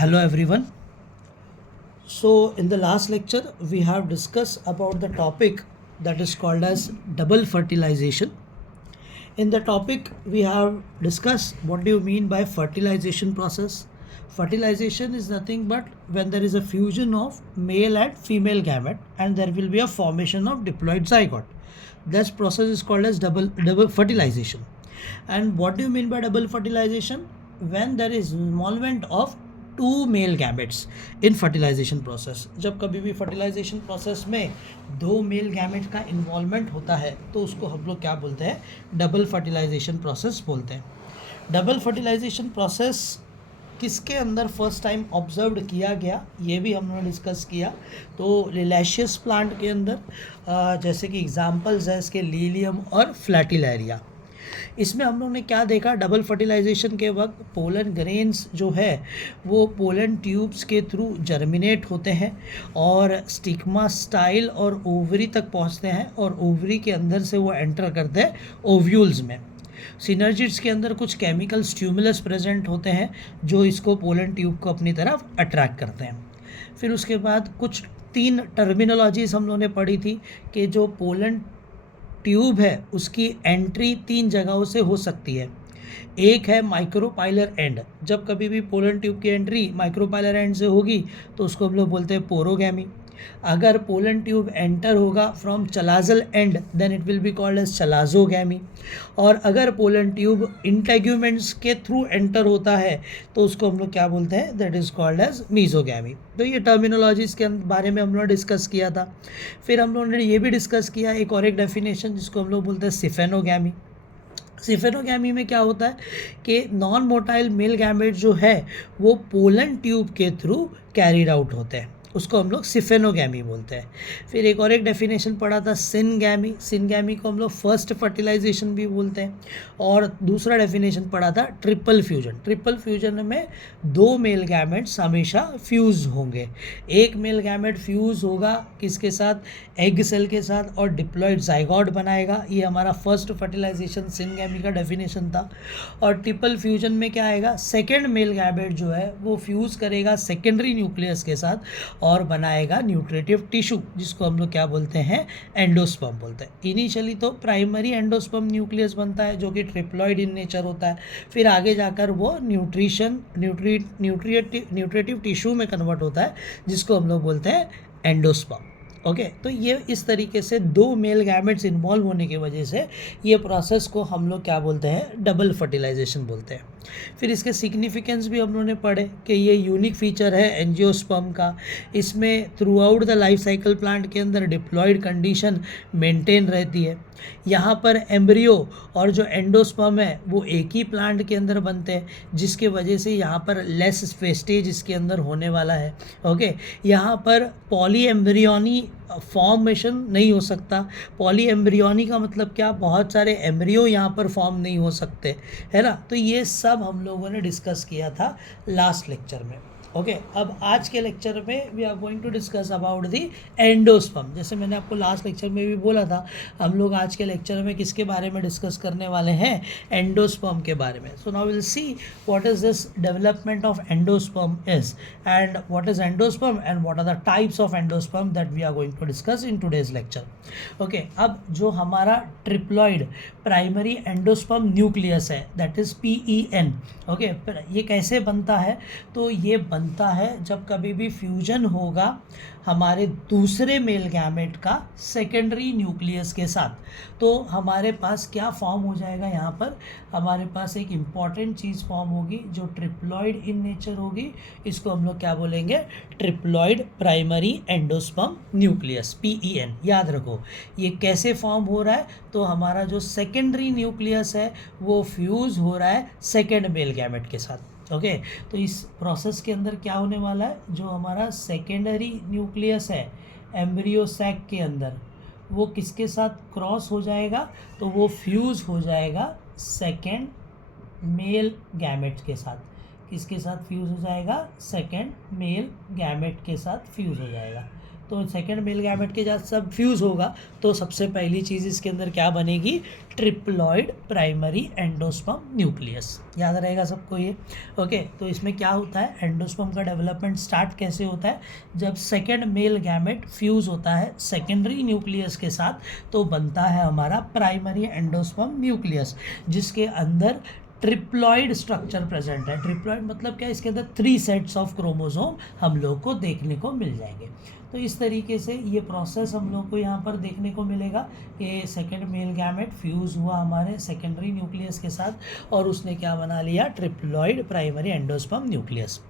Hello everyone. So in the last lecture we have discussed about the topic that is called as double fertilization. In the topic we have discussed what do you mean by fertilization process. Fertilization is nothing but when there is a fusion of male and female gamete and there will be a formation of diploid zygote. This process is called as double fertilization. And what do you mean by double fertilization? When there is involvement of two male gametes in fertilization process. जब कभी भी fertilisation process में दो male gamete का involvement होता है तो उसको हम लोग क्या बोलते हैं? डबल फर्टिलाइजेशन प्रोसेस बोलते हैं. डबल फर्टिलाइजेशन प्रोसेस किसके अंदर फर्स्ट टाइम ऑब्जर्व किया गया ये भी हमने डिस्कस किया. तो लिलेशियस प्लांट के अंदर जैसे कि एग्जांपल्स है इसके लीलियम और फ्लैटिलेरिया. इसमें हम लोगों ने क्या देखा? डबल फर्टिलाइजेशन के वक्त पोलन ग्रेन्स जो है वो पोलन ट्यूब्स के थ्रू जर्मिनेट होते हैं और स्टिग्मा स्टाइल और ओवरी तक पहुंचते हैं और ओवरी के अंदर से वो एंटर करते हैं ओव्यूल्स में. सिनर्जिड्स के अंदर कुछ केमिकल स्टिमुलस प्रेजेंट होते हैं जो इसको पोलन ट्यूब को अपनी तरफ अट्रैक्ट करते हैं. फिर उसके बाद कुछ 3 टर्मिनोलॉजीज हम लोगों ने पढ़ी थी कि जो पोलन ट्यूब है उसकी एंट्री 3 जगहों से हो सकती है. एक है माइक्रोपाइलर एंड. जब कभी भी पोलन ट्यूब की एंट्री माइक्रोपाइलर एंड से होगी तो उसको हम लोग बोलते हैं पोरोगैमी. अगर पोलन ट्यूब एंटर होगा from chalaza and then it will be called as chalazogamy. और अगर पोलन ट्यूब इंटेग्यूमेंट्स के थ्रू एंटर होता है तो उसको हम लोग क्या बोलते हैं? That is called as mesogamy. तो ये टर्मिनोलॉजीज़ के बारे में हम लोग डिस्कस किया था. फिर हम लोगों ने ये भी डिस्कस किया एक और एक डेफिनेशन जिसको हम लोग बोलते हैं सिफेनोगैमी. सिफेनोगैमी में क्या होता है कि नॉन मोटाइल मेल गैमेट जो है वो पोलन ट्यूब के थ्रू कैरिड आउट होते हैं, उसको हम लोग सिफेनोगैमी बोलते हैं. फिर एक और एक डेफिनेशन पढ़ा था सिनगैमी. सिनगैमी को हम लोग फर्स्ट फर्टिलाइजेशन भी बोलते हैं. और दूसरा डेफिनेशन पढ़ा था ट्रिपल फ्यूजन. ट्रिपल फ्यूजन में 2 मेल गैमेट्स हमेशा फ्यूज होंगे. एक मेल गैमेट फ्यूज होगा किसके साथ? एग सेल के साथ और डिप्लॉइड जाइगोट बनाएगा. ये हमारा फर्स्ट फर्टिलाइजेशन सिनगैमी का डेफिनेशन था. और ट्रिपल फ्यूजन में क्या आएगा? सेकेंड मेल गैमेट जो है वो फ्यूज़ करेगा सेकेंडरी न्यूक्लियस के साथ और बनाएगा न्यूट्रिटिव टिश्यू जिसको हम लोग क्या बोलते हैं? एंडोस्पर्म बोलते हैं. इनिशियली तो प्राइमरी एंडोस्पर्म न्यूक्लियस बनता है जो कि ट्रिप्लॉइड इन नेचर होता है. फिर आगे जाकर वो न्यूट्रिटिव टिश्यू में कन्वर्ट होता है जिसको हम लोग बोलते हैं एंडोस्पर्म. ओके तो ये इस तरीके से 2 मेल गैमेट्स इन्वॉल्व होने की वजह से ये प्रोसेस को हम लोग क्या बोलते हैं? डबल फर्टिलाइजेशन बोलते हैं. फिर इसके सिग्निफिकेंस भी हम लोगों ने पढ़े कि ये यूनिक फीचर है एंजियोस्पर्म का. इसमें through out the life cycle plant के अंदर डिप्लॉइड कंडीशन मेंटेन रहती है. यहाँ पर एम्ब्रियो और जो एंडोस्पर्म है वो एक ही प्लांट के अंदर बनते हैं जिसके वजह से यहाँ पर लेस वेस्टेज इसके अंदर होने वाला है. ओके यहाँ पर पॉली एम्ब्रियोनी फॉर्मेशन नहीं हो सकता. पॉली एम्ब्रियोनी का मतलब क्या? बहुत सारे एम्ब्रियो यहाँ पर फॉर्म नहीं हो सकते, है ना. तो ये सब हम लोगों ने डिस्कस किया था लास्ट लेक्चर में. ओके अब आज के लेक्चर में we are going to discuss about the endosperm. जैसे मैंने आपको लास्ट लेक्चर में भी बोला था हम लोग आज के लेक्चर में किसके बारे में डिस्कस करने वाले हैं? एंडोस्पर्म के बारे में. So now will see what is this development of endosperm is and what is endosperm and what are the types of endosperm that we are going to discuss in today's lecture. Okay अब जो हमारा triploid primary endosperm nucleus है that is PEN. Okay ये कैसे बनता है? तो ये बनता है जब कभी भी फ्यूजन होगा हमारे दूसरे मेल गैमेट का सेकेंडरी न्यूक्लियस के साथ. तो हमारे पास क्या फॉर्म हो जाएगा? यहाँ पर हमारे पास एक इम्पॉर्टेंट चीज़ फॉर्म होगी जो ट्रिप्लॉइड इन नेचर होगी. इसको हम लोग क्या बोलेंगे? Triploid primary endosperm nucleus PEN. याद रखो ये कैसे फॉर्म हो रहा है? तो हमारा जो सेकेंडरी न्यूक्लियस है वो फ्यूज़ हो रहा है सेकेंड मेल गैमेट के साथ. ओके तो इस प्रोसेस के अंदर क्या होने वाला है? जो हमारा सेकेंडरी न्यूक्लियस है एम्ब्रियो सैक के अंदर वो किसके साथ क्रॉस हो जाएगा? तो वो फ्यूज़ हो जाएगा सेकेंड मेल गैमेट के साथ. किसके साथ फ्यूज़ हो जाएगा? सेकेंड मेल गैमेट के साथ फ्यूज़ हो जाएगा. तो सेकेंड मेल गैमेट के साथ सब फ्यूज़ होगा तो सबसे पहली चीज़ इसके अंदर क्या बनेगी, ट्रिप्लॉइड प्राइमरी एंडोस्पर्म न्यूक्लियस। याद रहेगा सबको ये। ओके, तो इसमें क्या होता है, एंडोस्पर्म का डेवलपमेंट स्टार्ट कैसे होता है, जब सेकेंड मेल गैमेट फ्यूज़ होता है सेकेंडरी न्यूक्लियस के साथ तो बनता है हमारा प्राइमरी एंडोस्पर्म न्यूक्लियस, जिसके अंदर ट्रिप्लॉइड स्ट्रक्चर प्रेजेंट है। ट्रिप्लॉइड मतलब क्या, इसके अंदर 3 सेट्स ऑफ क्रोमोसोम हम लोग को देखने को मिल जाएंगे। तो इस तरीके से ये प्रोसेस हम लोग को यहाँ पर देखने को मिलेगा कि सेकेंड मेल गैमेट फ्यूज़ हुआ हमारे सेकेंडरी न्यूक्लियस के साथ और उसने क्या बना लिया, ट्रिप्लॉइड प्राइमरी एंडोस्पर्म न्यूक्लियस।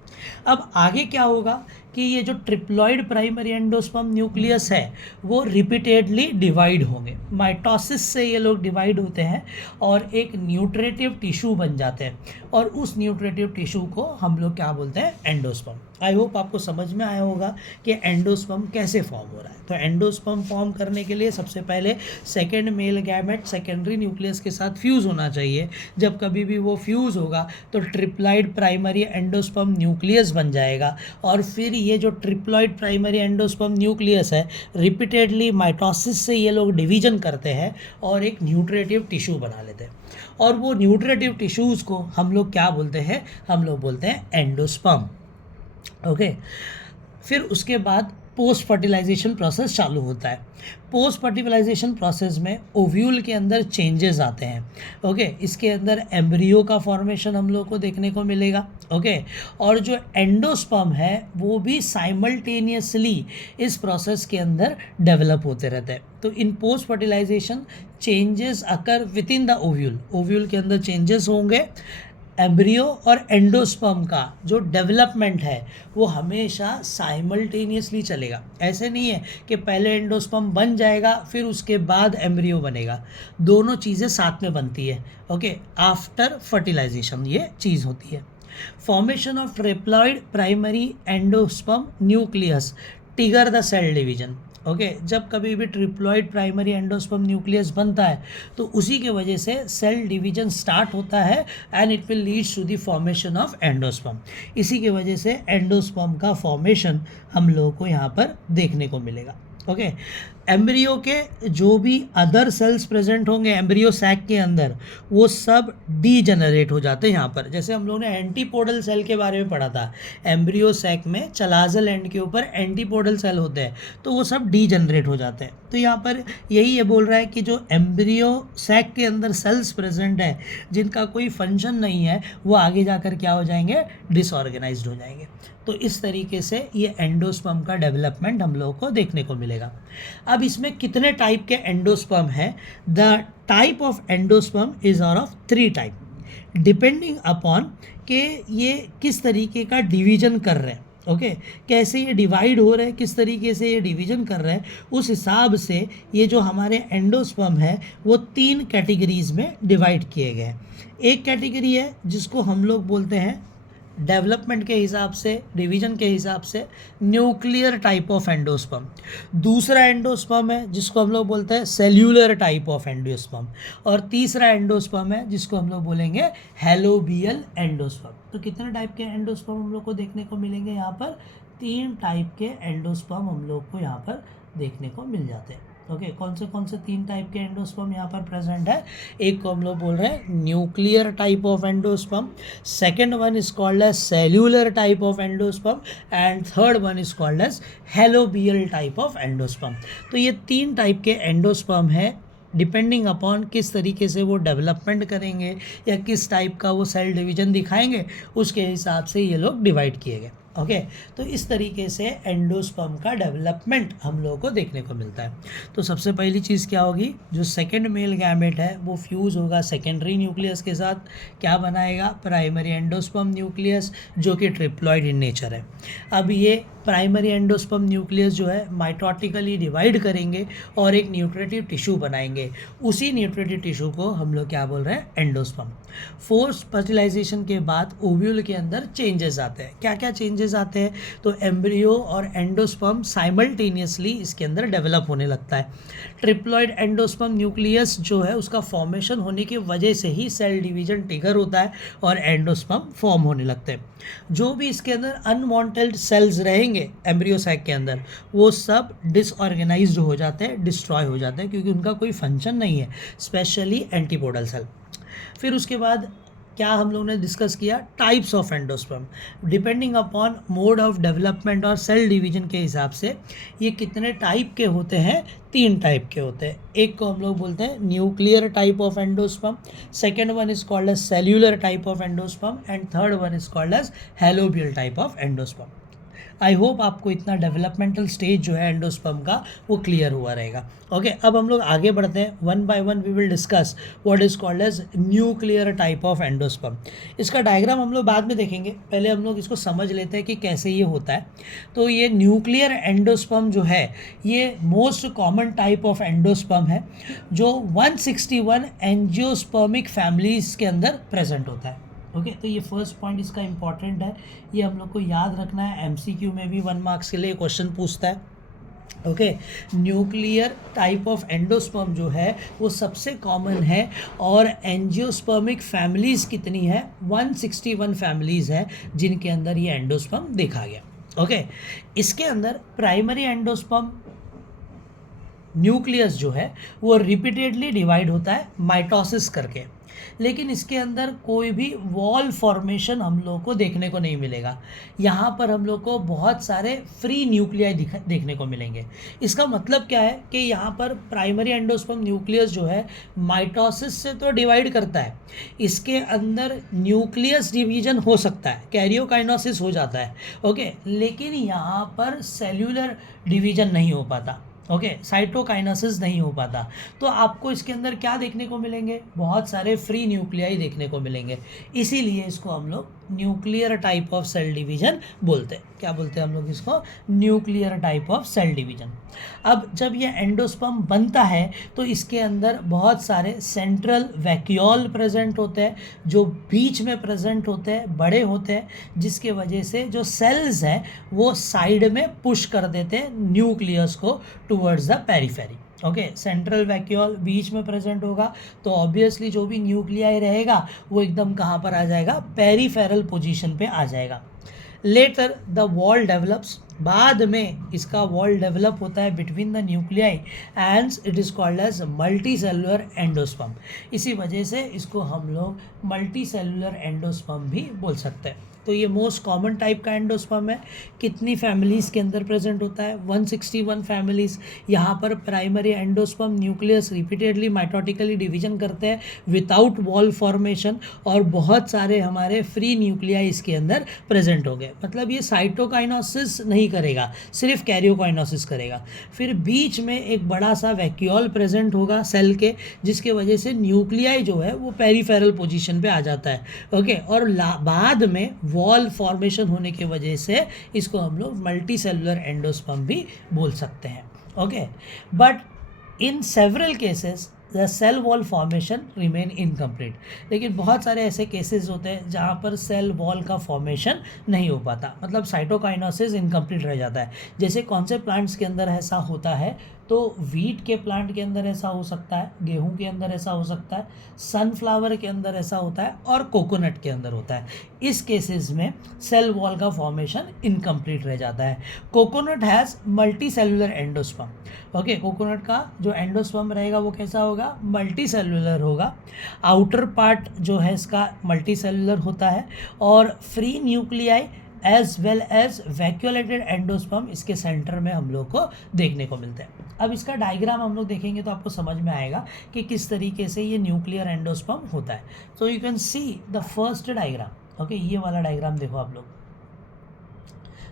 अब आगे क्या होगा कि ये जो ट्रिप्लॉइड प्राइमरी एंडोस्पर्म न्यूक्लियस है वो रिपीटेडली डिवाइड होंगे। माइटोसिस से ये लोग डिवाइड होते हैं और एक न्यूट्रेटिव टिश्यू बन जाते हैं और उस न्यूट्रेटिव टिश्यू को हम लोग क्या बोलते हैं, एंडोस्पर्म। आई होप आपको समझ में आया होगा कि एंडोस्पर्म कैसे फॉर्म हो रहा है। तो एंडोस्पर्म फॉर्म करने के लिए सबसे पहले second male gamete secondary nucleus के साथ फ्यूज़ होना चाहिए। जब कभी भी वो फ्यूज़ होगा तो ट्रिप्लॉइड प्राइमरी एंडोस्पर्म न्यूक्लियस बन जाएगा और फिर ये जो ट्रिप्लॉइड प्राइमरी एंडोस्पर्म न्यूक्लियस है रिपीटेडली माइटोसिस से ये लोग डिवीजन करते हैं और एक न्यूट्रेटिव टिश्यू बना लेते हैं और वो न्यूट्रेटिव टिश्यूज़ को हम लोग क्या बोलते हैं, हम लोग बोलते हैं एंडोस्पर्म। ओके, फिर उसके बाद पोस्ट फर्टिलाइजेशन प्रोसेस चालू होता है। पोस्ट फर्टिलाइजेशन प्रोसेस में ओव्यूल के अंदर चेंजेस आते हैं। ओके, इसके अंदर एम्ब्रियो का फॉर्मेशन हम लोग को देखने को मिलेगा। ओके, और जो एंडोस्पर्म है वो भी साइमल्टेनियसली इस प्रोसेस के अंदर डेवलप होते रहते हैं। तो in post fertilization changes occur within the ovule, ovule के अंदर चेंजेस होंगे। एम्ब्रियो और एंडोस्पर्म का जो डेवलपमेंट है वो हमेशा साइमल्टेनियसली चलेगा। ऐसे नहीं है कि पहले एंडोस्पर्म बन जाएगा फिर उसके बाद एम्ब्रियो बनेगा, दोनों चीज़ें साथ में बनती है। ओके, आफ्टर फर्टिलाइजेशन ये चीज़ होती है। Formation of triploid primary endosperm nucleus trigger the cell division. Okay, जब कभी भी ट्रिप्लॉइड प्राइमरी एंडोस्पर्म न्यूक्लियस बनता है तो उसी के वजह से सेल डिवीजन स्टार्ट होता है and it will leads to the formation of endosperm. इसी के वजह से एंडोस्पर्म का फॉर्मेशन हम लोगों को यहाँ पर देखने को मिलेगा। ओके, एम्ब्रियो के जो भी अदर सेल्स प्रेजेंट होंगे एम्ब्रियो सैक के अंदर वो सब डीजेनरेट हो जाते हैं यहाँ पर। जैसे हम लोगों ने एंटीपोडल सेल के बारे में पढ़ा था, एम्ब्रियो सैक में चलाजल एंड के ऊपर एंटीपोडल सेल होते हैं तो वो सब डीजेनरेट हो जाते हैं। तो यहाँ पर यही ये बोल रहा है कि जो एम्ब्रियो सैक के अंदर सेल्स प्रेजेंट हैं जिनका कोई फंक्शन नहीं है वो आगे जाकर क्या हो जाएंगे, डिसऑर्गेनाइज्ड हो जाएंगे। तो इस तरीके से ये एंडोस्पर्म का डेवलपमेंट हम लोगों को देखने को मिलेगा। अब इसमें कितने टाइप के एंडोस्पर्म है, the type of endosperm is are of 3 type depending upon कि ये किस तरीके का डिवीजन कर रहे हैं। ओके, कैसे ये डिवाइड हो रहे हैं, किस तरीके से ये डिवीजन कर रहे हैं, उस हिसाब से ये जो हमारे एंडोस्पर्म है वो 3 कैटेगरीज में डिवाइड किए गए हैं। एक कैटेगरी है जिसको हम लोग बोलते हैं डेवलपमेंट के हिसाब से, डिवीजन के हिसाब से न्यूक्लियर टाइप ऑफ एंडोस्पर्म। दूसरा एंडोस्पर्म है जिसको हम लोग बोलते हैं सेल्यूलर टाइप ऑफ एंडोस्पर्म और तीसरा एंडोस्पर्म है जिसको हम लोग बोलेंगे हैलोबियल एंडोस्पर्म। तो कितने टाइप के एंडोस्पर्म हम लोग को देखने को मिलेंगे यहाँ पर, 3 टाइप के एंडोस्पर्म हम लोग को यहाँ पर देखने को मिल जाते हैं। ओके, कौन से 3 टाइप के एंडोस्पर्म यहाँ पर प्रेजेंट है, एक को हम लोग बोल रहे हैं nuclear type of endosperm, second one is called as cellular type of endosperm and third one is called as helobial type of endosperm. तो ये 3 टाइप के एंडोस्पर्म है, डिपेंडिंग अपॉन किस तरीके से वो डेवलपमेंट करेंगे या किस टाइप का वो सेल डिवीजन दिखाएंगे उसके हिसाब से ये लोग डिवाइड किए गए। ओके, तो इस तरीके से एंडोस्पर्म का डेवलपमेंट हम लोगों को देखने को मिलता है। तो सबसे पहली चीज़ क्या होगी, जो सेकेंड मेल गैमेट है वो फ्यूज़ होगा सेकेंडरी न्यूक्लियस के साथ, क्या बनाएगा, प्राइमरी एंडोस्पर्म न्यूक्लियस जो कि ट्रिप्लॉइड इन नेचर है। अब ये प्राइमरी एंडोस्पर्म न्यूक्लियस जो है माइटोटिकली डिवाइड करेंगे और एक न्यूट्रेटिव टिश्यू बनाएंगे, उसी न्यूट्रेटिव टिश्यू को हम लोग क्या बोल रहे हैं, एंडोस्पर्म। फोर्स्ड फर्टिलाइजेशन के बाद ओव्यूल के अंदर चेंजेस आते हैं। क्या क्या चेंजेस चेंजेस आते हैं तो एम्ब्रियो और एंडोस्पर्म साइमल्टेनियसली इसके अंदर डेवलप होने लगता है। ट्रिप्लॉइड एंडोस्पर्म न्यूक्लियस जो है उसका फॉर्मेशन होने की वजह से ही सेल डिवीजन ट्रिगर होता है और एंडोस्पर्म फॉर्म होने लगते हैं। जो भी इसके अंदर अनवांटेड सेल्स रहेंगे एम्ब्रियो सैक के अंदर वो सब डिसऑर्गेनाइज्ड हो जाते हैं, डिस्ट्रॉय हो जाते हैं, क्योंकि उनका कोई फंक्शन नहीं है, स्पेशली एंटीपोडल सेल। फिर उसके बाद क्या हम लोगों ने डिस्कस किया, types of endosperm. Depending upon mode of development और सेल डिवीजन के हिसाब से ये कितने टाइप के होते हैं, 3 टाइप के होते हैं। एक को हम लोग बोलते हैं nuclear type of endosperm, second one is called as cellular type of endosperm and third one is called as helobial type of endosperm. I hope आपको इतना डेवलपमेंटल स्टेज जो है एंडोस्पर्म का वो क्लियर हुआ रहेगा। ओके, अब हम लोग आगे बढ़ते हैं, one by one we will discuss what is called as nuclear type of endosperm. इसका डायग्राम हम लोग बाद में देखेंगे, पहले हम लोग इसको समझ लेते हैं कि कैसे ये होता है। तो ये न्यूक्लियर एंडोस्पर्म जो है ये most common type of endosperm है जो 161 एंजियोस्पर्मिक फैमिलीज के अंदर प्रेजेंट होता है। ओके, तो ये फर्स्ट पॉइंट इसका इंपॉर्टेंट है, ये हम लोग को याद रखना है। एमसीक्यू में भी 1 मार्क्स के लिए क्वेश्चन पूछता है। Okay, nuclear type of endosperm जो है वो सबसे कॉमन है और एंजियोस्पर्मिक फैमिलीज कितनी है, 161 फैमिलीज है जिनके अंदर ये एंडोस्पर्म देखा गया। ओके, इसके अंदर प्राइमरी एंडोस्पर्म न्यूक्लियस जो है वो रिपीटेडली डिवाइड होता है माइटोसिस करके, लेकिन इसके अंदर कोई भी वॉल फॉर्मेशन हम लोग को देखने को नहीं मिलेगा। यहाँ पर हम लोग को बहुत सारे फ्री न्यूक्लियाई देखने को मिलेंगे। इसका मतलब क्या है कि यहाँ पर प्राइमरी एंडोस्पर्म न्यूक्लियस जो है माइटोसिस से तो डिवाइड करता है, इसके अंदर न्यूक्लियस डिवीजन हो सकता है, कैरियोकाइनोसिस हो जाता है। ओके, लेकिन यहाँ पर सेल्यूलर डिवीजन नहीं हो पाता। ओके, साइटोकाइनेसिस नहीं हो पाता। तो आपको इसके अंदर क्या देखने को मिलेंगे, बहुत सारे फ्री न्यूक्लियाई देखने को मिलेंगे। इसीलिए इसको हम लोग nuclear type of cell division बोलते हैं। क्या बोलते हैं हम लोग इसको, nuclear type of cell division. अब जब ये एंडोस्पर्म बनता है तो इसके अंदर बहुत सारे सेंट्रल वैक्यूल प्रेजेंट होते हैं जो बीच में प्रेजेंट होते हैं, बड़े होते हैं, जिसके वजह से जो सेल्स हैं वो साइड में पुश कर देते हैं न्यूक्लियस को towards the periphery. Okay, central vacuole बीच में प्रेजेंट होगा तो ऑब्वियसली जो भी न्यूक्लियाई रहेगा वो एकदम कहाँ पर आ जाएगा, पेरिफेरल पोजीशन पे आ जाएगा। लेटर द वॉल डेवलप्स, बाद में इसका वॉल डेवलप होता है between the nuclei and it is called as multi cellular endosperm. इसी वजह से इसको हम लोग मल्टी सेलुलर एंडोस्पर्म भी बोल सकते हैं। तो ये मोस्ट कॉमन टाइप का एंडोस्पर्म है। कितनी फैमिलीज़ के अंदर प्रेजेंट होता है, 161 फैमिलीज़। यहाँ पर primary endosperm nucleus repeatedly mitotically division करते हैं विदाउट वॉल फॉर्मेशन और बहुत सारे हमारे फ्री न्यूक्लियाई इसके अंदर प्रेजेंट हो गए। मतलब ये साइटोकाइनोसिस नहीं करेगा, सिर्फ कैरियोकाइनोसिस करेगा। फिर बीच में एक बड़ा सा वैक्यूल प्रेजेंट होगा सेल के, जिसके वजह से न्यूक्लियाई जो है वो पेरिफेरल पोजीशन पे आ जाता है। ओके, और बाद में वॉल फॉर्मेशन होने की वजह से इसको हम लोग मल्टी सेलुलर एंडोस्पर्म भी बोल सकते हैं। Okay, but in several cases the cell wall formation remain incomplete. लेकिन बहुत सारे ऐसे केसेस होते हैं जहाँ पर सेल वॉल का फॉर्मेशन नहीं हो पाता, मतलब साइटोकाइनोसिस इनकम्प्लीट रह जाता है। जैसे कौन से प्लांट्स के अंदर ऐसा होता है, तो वीट के प्लांट के अंदर ऐसा हो सकता है, गेहूं के अंदर ऐसा हो सकता है, सनफ्लावर के अंदर ऐसा होता है और कोकोनट के अंदर होता है। इस केसेस में सेल वॉल का फॉर्मेशन इनकम्प्लीट रह जाता है। Coconut has multi cellular endosperm. Okay, coconut का जो एंडोस्पर्म रहेगा वो कैसा होगा, मल्टी सेलुलर होगा। आउटर पार्ट जो है इसका मल्टी सेलुलर होता है और free nuclei as well as vacuolated endosperm इसके सेंटर में हम लोग को देखने को मिलते हैं। अब इसका डायग्राम हम लोग देखेंगे तो आपको समझ में आएगा कि किस तरीके से ये न्यूक्लियर एंडोस्पर्म होता है। So you can see the first diagram. Okay, ये वाला डायग्राम देखो आप लोग।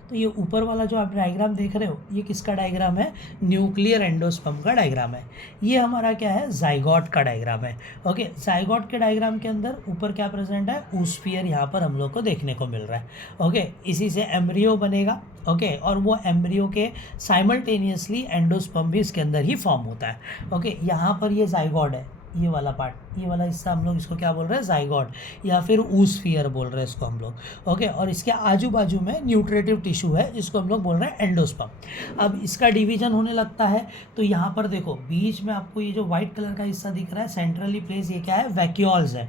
तो ये ऊपर वाला जो आप डायग्राम देख रहे हो ये किसका डायग्राम है, न्यूक्लियर एंडोस्पर्म का डायग्राम है। ये हमारा क्या है, जाइगोट का डायग्राम है। ओके, जाइगोट के डायग्राम के अंदर ऊपर क्या प्रेजेंट है, ऊस्फियर यहाँ पर हम लोग को देखने को मिल रहा है। ओके, इसी से एम्ब्रियो बनेगा। ओके, और वो एम्ब्रियो के साइमल्टेनियसली एंडोस्पर्म भी इसके अंदर ही फॉर्म होता है। ओके, यहाँ पर ये जाइगोट है, ये वाला पार्ट, ये वाला हिस्सा हम लोग इसको क्या बोल रहे हैं, जाइगोट या फिर ऊस्फियर बोल रहे हैं इसको हम लोग। ओके, और इसके आजू बाजू में न्यूट्रेटिव टिश्यू है जिसको हम लोग बोल रहे हैं एंडोस्पर्म। अब इसका डिवीजन होने लगता है तो यहाँ पर देखो बीच में आपको ये जो व्हाइट कलर का हिस्सा दिख रहा है सेंट्रली प्लेस, ये क्या है, वैक्यूल्स है।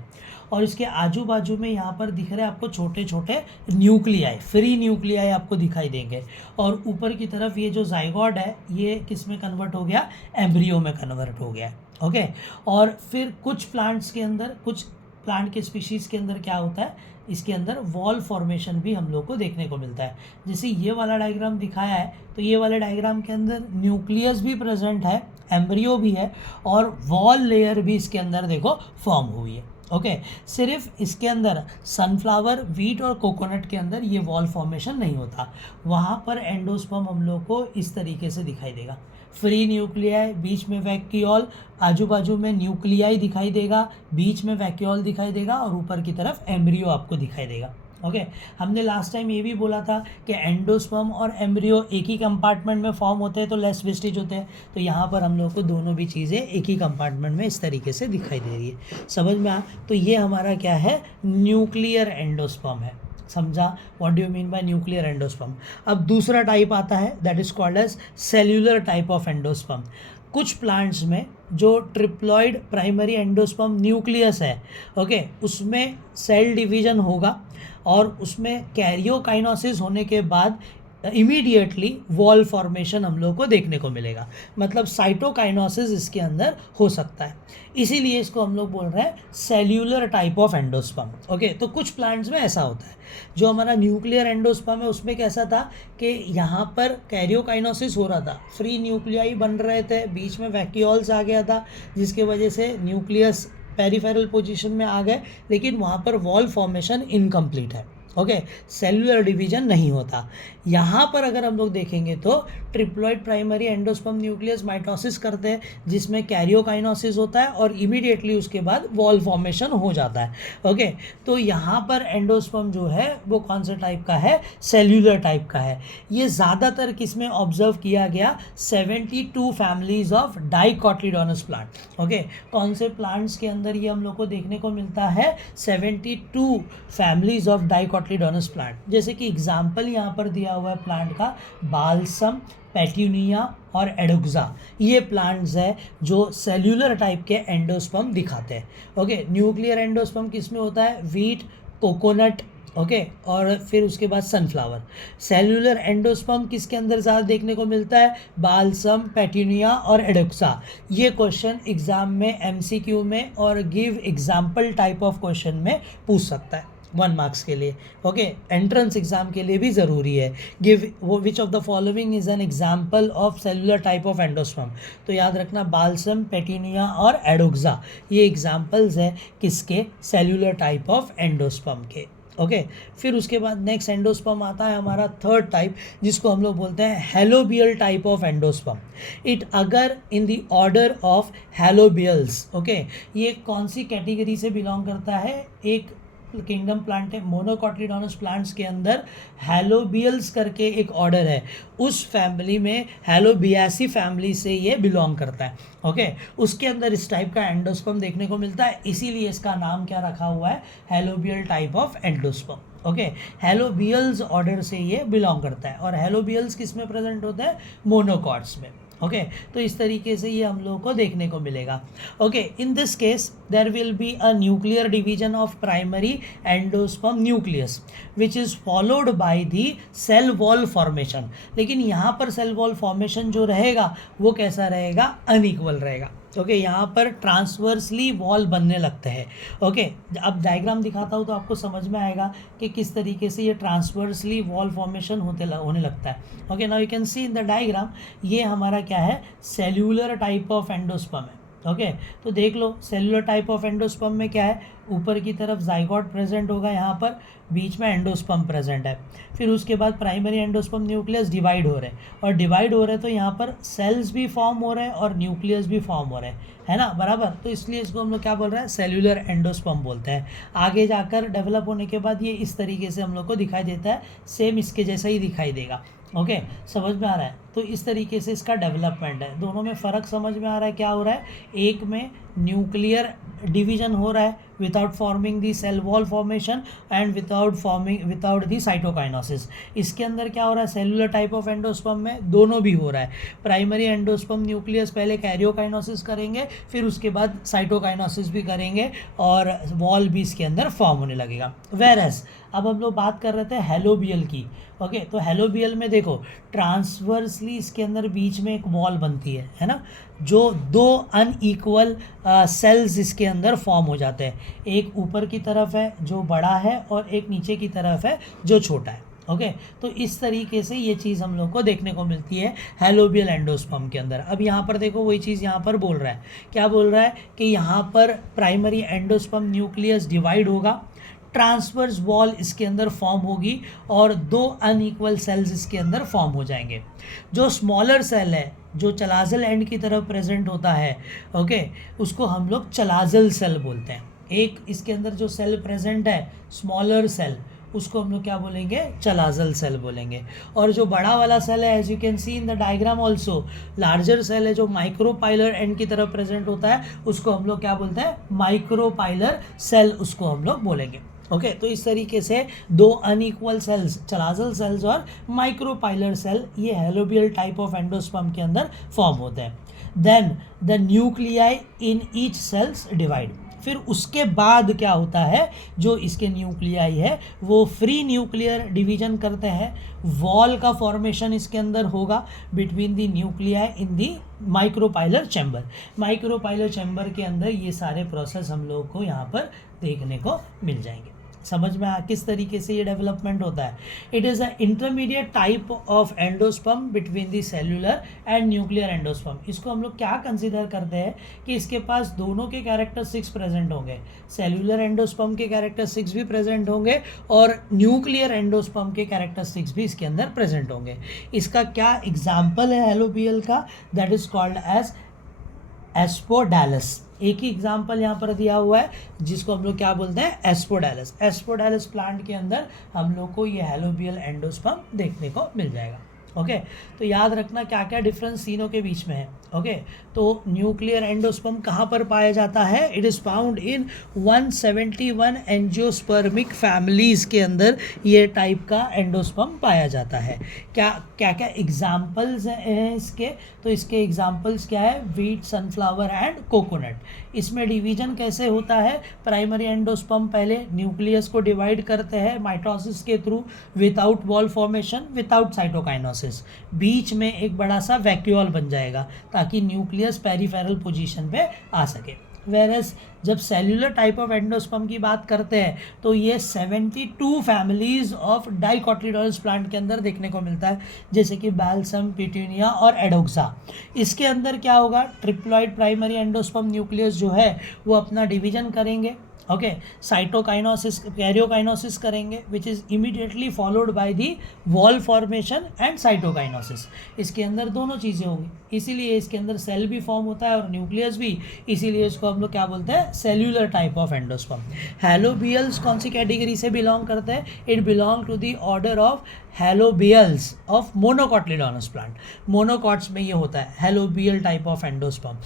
और इसके आजू बाजू में यहाँ पर दिख रहे हैं आपको छोटे छोटे न्यूक्लियाई, फ्री न्यूक्लियाई आपको दिखाई देंगे। और ऊपर की तरफ ये जो जाइगोट है ये किस में कन्वर्ट हो गया, एम्ब्रियो में कन्वर्ट हो गया। ओके, और फिर कुछ प्लांट्स के अंदर, कुछ प्लांट के स्पीशीज़ के अंदर क्या होता है, इसके अंदर वॉल फॉर्मेशन भी हम लोग को देखने को मिलता है। जैसे ये वाला डायग्राम दिखाया है तो ये वाले डायग्राम के अंदर न्यूक्लियस भी प्रेजेंट है, एम्ब्रियो भी है और वॉल लेयर भी इसके अंदर देखो फॉर्म हुई है। ओके, सिर्फ इसके अंदर सनफ्लावर, वीट और कोकोनट के अंदर ये वॉल फॉर्मेशन नहीं होता। वहाँ पर एंडोस्पर्म हम लोग को इस तरीके से दिखाई देगा, फ्री न्यूक्लियाई, बीच में वैक्यूल, आजू बाजू में न्यूक्लियाई दिखाई देगा, बीच में वैक्यूल दिखाई देगा और ऊपर की तरफ एम्ब्रियो आपको दिखाई देगा। ओके, हमने लास्ट टाइम ये भी बोला था कि एंडोस्पर्म और एम्ब्रियो एक ही कंपार्टमेंट में फॉर्म होते हैं तो लेस वेस्टेज होते हैं। तो यहाँ पर हम लोग को दोनों भी चीज़ें एक ही कंपार्टमेंट में इस तरीके से दिखाई दे रही है। समझ में आ, तो ये हमारा क्या है, न्यूक्लियर एंडोस्पर्म है। समझा, what do you mean by nuclear endosperm. अब दूसरा टाइप आता है that is called as cellular type of endosperm. कुछ प्लांट्स में जो ट्रिप्लॉइड प्राइमरी एंडोस्पर्म न्यूक्लियस है, ओके, उसमें सेल डिवीजन होगा और उसमें कैरियोकाइनोसिस होने के बाद इमीडिएटली वॉल फॉर्मेशन हम लोग को देखने को मिलेगा, मतलब साइटोकाइनोसिस इसके अंदर हो सकता है। इसीलिए इसको हम लोग बोल रहे हैं cellular type of endosperm. Okay, तो कुछ प्लांट्स में ऐसा होता है। जो हमारा न्यूक्लियर एंडोस्पर्म है उसमें कैसा था कि यहाँ पर कैरियोकाइनोसिस हो रहा था, फ्री न्यूक्लियाई बन रहे थे, बीच में वैक्यूल्स आ गया था जिसके वजह से न्यूक्लियस पेरिफेरल पोजीशन में आ गए, लेकिन वहाँ पर वॉल फॉर्मेशन इनकम्प्लीट है। ओके, सेल्युलर डिवीजन नहीं होता। यहाँ पर अगर हम लोग देखेंगे तो triploid primary endosperm nucleus mitosis करते हैं जिसमें कैरियोकाइनोसिस होता है और इमीडिएटली उसके बाद वॉल फॉर्मेशन हो जाता है। ओके, तो यहाँ पर एंडोस्पर्म जो है वो कौन से टाइप का है, सेल्युलर टाइप का है। ये ज़्यादातर किस में ऑब्जर्व किया गया, 72 फैमिलीज ऑफ डाइकोटिलडोनस प्लांट। ओके, कौन से प्लांट्स के अंदर ये हम लोग को देखने को मिलता है, 72 फैमिलीज ऑफ डाइकोटिलडोनस प्लांट। जैसे कि एग्जाम्पल यहाँ पर दिया हुआ है प्लांट का, बाल्सम, पेट्यूनिया और एडोक्सा, ये प्लांट्स है जो सेल्यूलर टाइप के एंडोस्पर्म दिखाते हैं। ओके, न्यूक्लियर एंडोस्पर्म किस में होता है, वीट, कोकोनट, ओके, और फिर उसके बाद सनफ्लावर। सेल्यूलर एंडोस्पर्म किसके अंदर ज़्यादा देखने को मिलता है, बाल्सम, पेट्यूनिया और एडोक्सा। ये क्वेश्चन एग्जाम में एमसीक्यू में और give example type of question में पूछ सकता है 1 मार्क्स के लिए। ओके, एंट्रेंस एग्जाम के लिए भी ज़रूरी है, गिव वो which of the following is an example of cellular type of endosperm. तो याद रखना बाल्सम, पेट्यूनिया और एडोक्सा ये एग्जाम्पल्स हैं किसके, सेल्युलर टाइप ऑफ एंडोस्पर्म के। ओके, फिर उसके बाद नेक्स्ट एंडोस्पर्म आता है हमारा थर्ड टाइप जिसको हम लोग बोलते हैं helobial type of endosperm. It occur in the order of helobiales. Okay, ये कौन सी कैटेगरी से बिलोंग करता है, एक किंगडम प्लांट है, मोनोकोटिलडोनस प्लांट्स के अंदर हेलोबियल्स करके एक ऑर्डर है, उस फैमिली में हेलोबियासी फैमिली से ये बिलोंग करता है। ओके, उसके अंदर इस टाइप का एंडोस्पर्म देखने को मिलता है, इसीलिए इसका नाम क्या रखा हुआ है, helobial type of endosperm. Okay, helobiales order से ये बिलोंग करता है और हेलोबियल्स किस में प्रेजेंट होता है, मोनोकॉट्स में। ओके, तो इस तरीके से ये हम लोगों को देखने को मिलेगा। Okay, in this case there will be a nuclear division of primary endosperm nucleus which is followed by the cell wall formation. लेकिन यहाँ पर सेल वॉल फॉर्मेशन जो रहेगा वो कैसा रहेगा, अनइक्वल रहेगा। ओके, यहाँ पर ट्रांसवर्सली वॉल बनने लगते हैं। ओके, अब डायग्राम दिखाता हूँ तो आपको समझ में आएगा कि किस तरीके से ये ट्रांसवर्सली वॉल फॉर्मेशन होने लगता है। Okay, now you can see in the diagram, ये हमारा क्या है, सेल्यूलर टाइप ऑफ एंडोस्पर्म है। ओके, तो देख लो सेल्यूलर टाइप ऑफ एंडोस्पर्म में क्या है, ऊपर की तरफ जाइगोट प्रेजेंट होगा, यहाँ पर बीच में एंडोस्पर्म प्रेजेंट है। फिर उसके बाद प्राइमरी एंडोस्पर्म न्यूक्लियस डिवाइड हो रहे हैं और डिवाइड हो रहे हैं तो यहाँ पर सेल्स भी फॉर्म हो रहे हैं और न्यूक्लियस भी फॉर्म हो रहे हैं, है ना, बराबर। तो इसलिए इसको हम लोग क्या बोल रहे हैं, सेल्यूलर एंडोस्पर्म बोलते हैं। आगे जाकर डेवलप होने के बाद ये इस तरीके से हम लोग को दिखाई देता है, सेम इसके जैसा ही दिखाई देगा। ओके, समझ में आ रहा है। तो इस तरीके से इसका डेवलपमेंट है, दोनों में फ़र्क समझ में आ रहा है क्या हो रहा है, एक में न्यूक्लियर डिवीजन हो रहा है without forming the cell wall formation and without the cytokinesis. इसके अंदर क्या हो रहा है, सेलुलर टाइप ऑफ एंडोस्पर्म में दोनों भी हो रहा है। प्राइमरी एंडोस्पर्म न्यूक्लियस पहले कैरियोकाइनोसिस करेंगे, फिर उसके बाद साइटोकाइनोसिस भी करेंगे और वॉल भी इसके अंदर फॉर्म होने लगेगा। वेरएस अब हम लोग बात कर रहे थे हेलोबियल की। ओके, तो हेलोबियल में देखो ट्रांसवर्सली इसके अंदर बीच में एक वॉल बनती है ना, जो दो अनइक्वल सेल्स इसके अंदर फॉर्म हो जाते हैं। एक ऊपर की तरफ है जो बड़ा है और एक नीचे की तरफ है जो छोटा है। ओके, तो इस तरीके से ये चीज़ हम लोग को देखने को मिलती है हेलोबियल एंडोस्पर्म के अंदर। अब यहाँ पर देखो वही चीज़ यहाँ पर बोल रहा है, क्या बोल रहा है कि यहाँ पर प्राइमरी एंडोस्पर्म न्यूक्लियस डिवाइड होगा, ट्रांसवर्स वॉल इसके अंदर फॉर्म होगी और दो अनइक्वल सेल्स इसके अंदर फॉर्म हो जाएंगे। जो स्मॉलर सेल है जो चलाजल एंड की तरफ प्रेजेंट होता है, ओके, उसको हम लोग चलाजल सेल बोलते हैं। एक इसके अंदर जो सेल प्रेजेंट है स्मॉलर सेल, उसको हम लोग क्या बोलेंगे, चलाजल सेल बोलेंगे। और जो बड़ा वाला सेल है, as you can see in the diagram also, larger cell है जो माइक्रोपाइलर एंड की तरफ प्रेजेंट होता है, उसको हम लोग क्या बोलते हैं, माइक्रोपाइलर सेल उसको हम लोग बोलेंगे। ओके, तो इस तरीके से दो अनइक्वल सेल्स, चलाजल सेल्स और माइक्रोपाइलर सेल, ये हेलोबियल टाइप ऑफ एंडोस्पर्म के अंदर फॉर्म होते हैं। Then the nuclei in each cells divide. फिर उसके बाद क्या होता है, जो इसके न्यूक्लियाई है वो फ्री न्यूक्लियर डिवीजन करते हैं। वॉल का फॉर्मेशन इसके अंदर होगा between the nuclei in the micropylar chamber. Micropylar chamber के अंदर ये सारे प्रोसेस हम लोग को यहाँ पर देखने को मिल जाएंगे। समझ में किस तरीके से ये डेवलपमेंट होता है। It is a intermediate type of endosperm between the cellular and nuclear endosperm. इसको हम लोग क्या कंसीडर करते हैं कि इसके पास दोनों के कैरेक्टरिस्टिक्स प्रेजेंट होंगे, सेल्यूलर एंडोस्पर्म के कैरेक्टरिस्टिक्स भी प्रेजेंट होंगे और न्यूक्लियर एंडोस्पर्म के कैरेक्टरिस्टिक्स भी इसके अंदर प्रेजेंट होंगे। इसका क्या एग्जाम्पल है हेलोबियल का, दैट इज कॉल्ड एज एस्पोडालस। एक ही एग्जाम्पल यहाँ पर दिया हुआ है जिसको हम लोग क्या बोलते हैं, एस्पोडालस। एस्पोडालस प्लांट के अंदर हम लोग को ये हेलोबियल एंडोस्पर्म देखने को मिल जाएगा। ओके, तो याद रखना क्या क्या डिफरेंस तीनों के बीच में है। ओके, तो न्यूक्लियर एंडोस्पर्म कहाँ पर पाया जाता है, it is found in 171 angiospermic families के अंदर ये टाइप का एंडोस्पर्म पाया जाता है। क्या क्या क्या एग्जाम्पल्स हैं इसके, तो इसके एग्जाम्पल्स क्या है, वीट, सनफ्लावर एंड कोकोनट। इसमें डिवीजन कैसे होता है, प्राइमरी एंडोस्पर्म पहले न्यूक्लियस को डिवाइड करते हैं माइटोसिस के through, without wall formation, without cytokinesis. बीच में एक बड़ा सा वैक्यूल बन जाएगा ताकि न्यूक्लियस पेरिफेरल पोजीशन पे आ सके। वेरस जब सेल्यूलर टाइप ऑफ एंडोस्पर्म की बात करते हैं तो ये 72 फैमिलीज ऑफ डाइकोटिलेडोनस प्लांट के अंदर देखने को मिलता है, जैसे कि बैल्सम, पिटूनिया और एडोक्सा। इसके अंदर क्या होगा, ट्रिप्लॉइड प्राइमरी एंडोस्पर्म न्यूक्लियस जो है वो अपना डिवीजन करेंगे। ओके, साइटोकाइनोसिस, कैरियोकाइनोसिस करेंगे, which is immediately followed by the wall formation and cytokinesis. इसके अंदर दोनों चीज़ें होंगी, इसीलिए इसके अंदर सेल भी फॉर्म होता है और न्यूक्लियस भी, इसीलिए इसको हम लोग क्या बोलते हैं, cellular type of endosperm. Helobiales कौन सी कैटेगरी से बिलोंग करते हैं, it belong to the order of helobiales of monocotyledonous plant. Monocots में ये होता है helobial type of endosperm.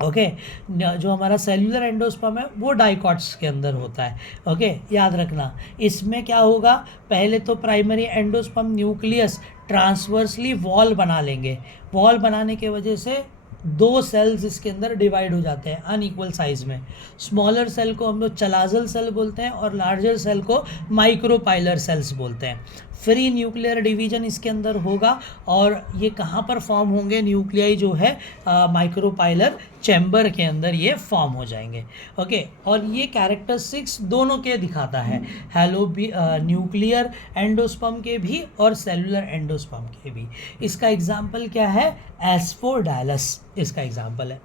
Okay, जो हमारा सेल्यूलर एंडोस्पर्म है वो डाइकॉट्स के अंदर होता है। ओके, याद रखना इसमें क्या होगा, पहले तो primary endosperm nucleus transversely wall बना लेंगे। वॉल बनाने के वजह से दो सेल्स इसके अंदर डिवाइड हो जाते हैं अनइक्वल साइज में। स्मॉलर सेल को हम लोग चलाजल सेल बोलते हैं और लार्जर सेल को माइक्रोपाइलर सेल्स बोलते हैं। फ्री न्यूक्लियर डिवीजन इसके अंदर होगा और ये कहाँ पर फॉर्म होंगे, न्यूक्लियाई जो है माइक्रोपाइलर चैम्बर के अंदर ये फॉर्म हो जाएंगे। ओके, और ये कैरेक्टरिस्टिक्स दोनों के दिखाता है, न्यूक्लियर एंडोस्पर्म के भी और सेलुलर एंडोस्पर्म के भी। इसका एग्जाम्पल क्या है, एस्पोडालस इसका एग्जाम्पल है।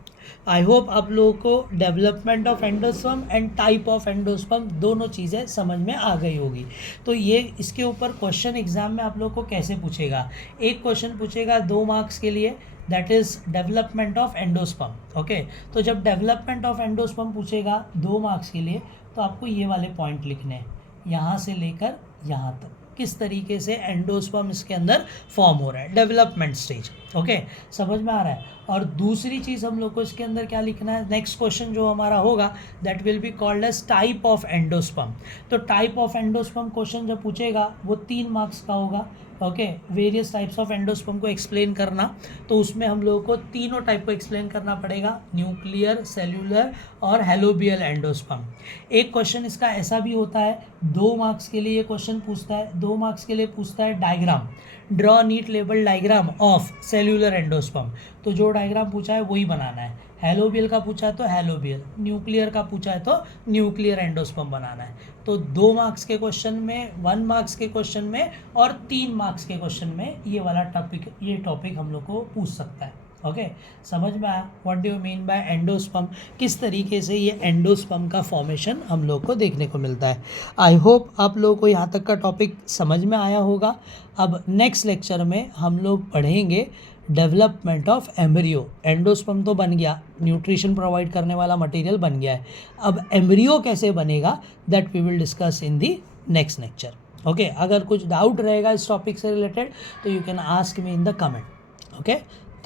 आई होप आप लोगों को development of endosperm and type of endosperm दोनों चीज़ें समझ में आ गई होगी। तो ये इसके ऊपर क्वेश्चन एग्जाम में आप लोग को कैसे पूछेगा, एक क्वेश्चन पूछेगा 2 मार्क्स के लिए, that is development of endosperm. Okay, तो जब डेवलपमेंट ऑफ एंडोस्पर्म पूछेगा 2 मार्क्स के लिए तो आपको ये वाले पॉइंट लिखने हैं, यहाँ से लेकर यहाँ तक। किस तरीके से एंडोस्पर्म इसके अंदर फॉर्म हो रहा है, डेवलपमेंट स्टेज। ओके, समझ में आ रहा है। और दूसरी चीज़ हम लोग को इसके अंदर क्या लिखना है, नेक्स्ट क्वेश्चन जो हमारा होगा that will be called as type of endosperm. तो टाइप ऑफ एंडोस्पर्म क्वेश्चन जब पूछेगा वो 3 मार्क्स का होगा। Okay, various types of endosperm को एक्सप्लेन करना, तो उसमें हम लोगों को तीनों टाइप को एक्सप्लेन करना पड़ेगा, न्यूक्लियर, सेल्यूलर और हेलोबियल एंडोस्पर्म। एक क्वेश्चन इसका ऐसा भी होता है, 2 मार्क्स के लिए ये क्वेश्चन पूछता है, 2 मार्क्स के लिए पूछता है diagram, draw NEET label diagram of cellular endosperm. तो जो डायग्राम पूछा है वही बनाना है। हेलोबियल का पूछा है तो हेलोबियल, न्यूक्लियर का पूछा है तो न्यूक्लियर एंडोस्पर्म बनाना है। तो 2 मार्क्स के क्वेश्चन में, 1 मार्क्स के क्वेश्चन में और 3 मार्क्स के क्वेश्चन में ये वाला टॉपिक हम लोग को पूछ सकता है। ओके, समझ में आया what do you mean bye endosperm, किस तरीके से ये एंडोस्पर्म का फॉर्मेशन हम लोग को देखने को मिलता है। आई होप आप लोगों को यहाँ तक का टॉपिक समझ में आया होगा। अब नेक्स्ट लेक्चर में हम लोग पढ़ेंगे डेवलपमेंट ऑफ एम्ब्रियो। एंडोस्पर्म तो बन गया, न्यूट्रिशन प्रोवाइड करने वाला मटेरियल बन गया है, अब एम्ब्रियो कैसे बनेगा that we will discuss in the next lecture. Okay, अगर कुछ डाउट रहेगा इस टॉपिक से रिलेटेड तो you can ask me in the comment. Okay,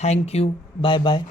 thank you, bye bye.